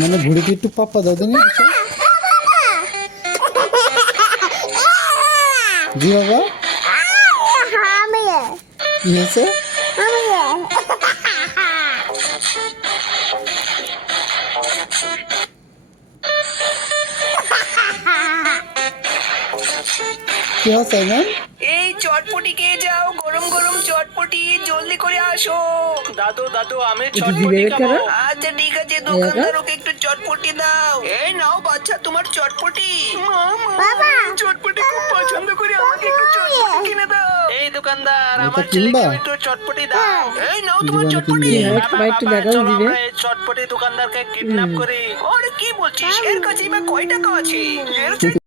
মানে ঘুড়িতে একটু পাপ্পা দাও দিন। জি বাবা, কি হয়েছে? কি হচ্ছে ম্যাম? এই চটপটি খেয়ে যাও, গরম গরম চটপটি, জলদি করে আসো। দাদু দাদু আমি একটু চটপটি জিভে খাবো। বের আচ্ছা ঠিক আছে, দোকানদার ওকে একটু চটপটি দাও। এই নাও বাচ্চা, তোমার চটপটি। বাবা চটপটি খুব পছন্দ করে, আমাকে একটু চটপটি কিনে দাও। এই দোকানদার এটা আমার কিনবা? ছেলেকে একটু চটপটি দাও। এই নাও তোমার জীবনে চটপটি। কিনবে না। সবাই একটু দেখাও চলো দিবে। আমরা এই চটপটি দোকানদারকে কিডন্যাপ করি। আরে কি বলছিস, এর কাছে এবার কয় টাকা আছে? এর চেয়ে